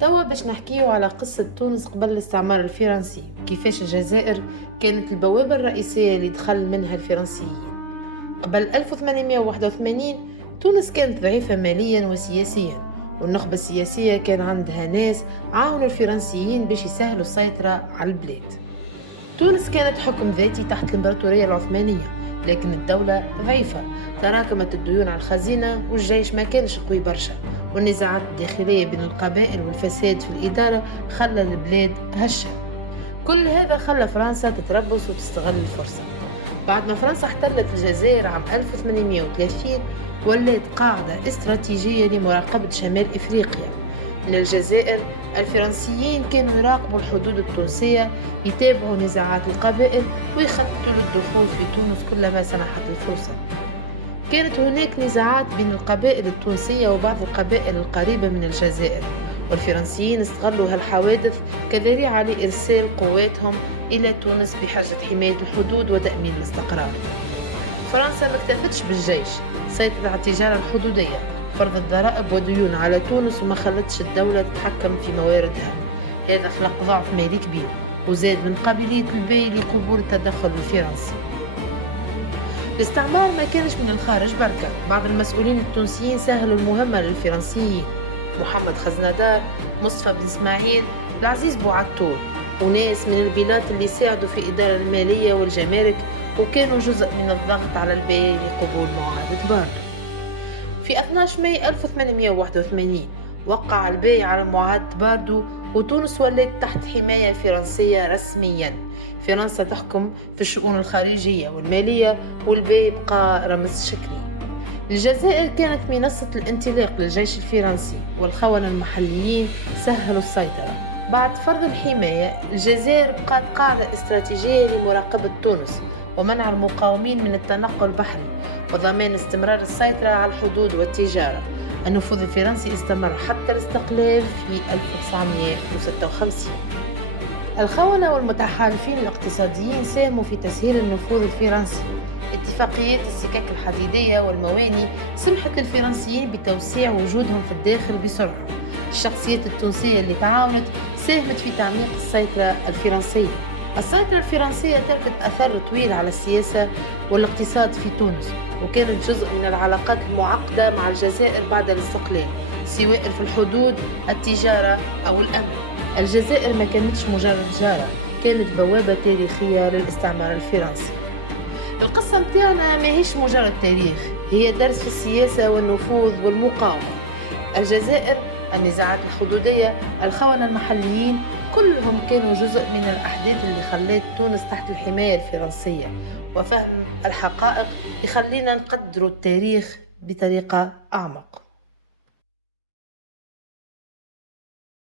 توا باش نحكيو على قصة تونس قبل الاستعمار الفرنسي، كيفاش الجزائر كانت البوابة الرئيسية اللي دخل منها الفرنسيين. قبل 1881 تونس كانت ضعيفة ماليا وسياسيا، والنخبة السياسية كان عندها ناس عاونوا الفرنسيين باش يسهلوا السيطرة على البلاد. تونس كانت حكم ذاتي تحت الإمبراطورية العثمانية، لكن الدولة ضعيفة، تراكمت الديون على الخزينة والجيش ما كانش قوي برشا، والنزاعات الداخلية بين القبائل والفساد في الإدارة خلى البلاد هشة. كل هذا خلى فرنسا تتربص وتستغل الفرصة. بعد ما فرنسا احتلت الجزائر عام 1830 ولات قاعدة استراتيجية لمراقبة شمال إفريقيا. من الجزائر الفرنسيين كانوا يراقبوا الحدود التونسية، يتابعوا نزاعات القبائل ويخططوا للدخول في تونس كلما سمحت الفرصة. كانت هناك نزاعات بين القبائل التونسية وبعض القبائل القريبة من الجزائر، والفرنسيين استغلوا هالحوادث كذريعة لإرسال قواتهم إلى تونس بحجة حماية الحدود وتأمين الاستقرار. فرنسا ما اكتفتش بالجيش، سيطرت على التجارة الحدودية، فرضت ضرائب وديون على تونس وما خلتش الدولة تتحكم في مواردها. هذا خلق ضعف مالي كبير وزاد من قابلية البي لقبول التدخل الفرنسي. الاستعمار ما كانش من الخارج بركة، بعض المسؤولين التونسيين سهلوا المهمة للفرنسيين: محمد خزندار، مصطفى بن اسماعيل، العزيز بوعتول، وناس من البلاد اللي ساعدوا في إدارة المالية والجمارك وكانوا جزء من الضغط على البي لقبول معاهدة باردو. في 12 ماي 1881 وقع البي على معاهدة باردو، وتونس ولات تحت حماية فرنسية رسميا. فرنسا تحكم في الشؤون الخارجية والمالية، والبي بقى رمز شكلي. الجزائر كانت منصة الانطلاق للجيش الفرنسي، والخونة المحليين سهلوا السيطرة. بعد فرض الحماية الجزائر بقت قاعدة استراتيجية لمراقبة تونس ومنع المقاومين من التنقل البحري وضمان استمرار السيطرة على الحدود والتجارة. النفوذ الفرنسي استمر حتى الاستقلال في 1956. الخونة والمتحالفين الاقتصاديين ساهموا في تسهيل النفوذ الفرنسي. اتفاقيات السكك الحديدية والمواني سمحت للفرنسيين بتوسيع وجودهم في الداخل بسرعة. الشخصيات التونسية اللي تعاونت ساهمت في تعميق السيطرة الفرنسية. السيطرة الفرنسية تركت أثر طويل على السياسة والاقتصاد في تونس، وكانت جزء من العلاقات المعقدة مع الجزائر بعد الاستقلال، سواء في الحدود، التجارة أو الأمن. الجزائر ما كانتش مجرد جارة، كانت بوابة تاريخية للاستعمار الفرنسي. القصة متاعنا ما هيش مجرد تاريخ، هي درس في السياسة والنفوذ والمقاومة. الجزائر، النزاعات الحدودية، الخونة المحليين، كلهم كانوا جزء من الأحداث اللي خلت تونس تحت الحماية الفرنسية. وفهم الحقائق يخلينا نقدر التاريخ بطريقة أعمق.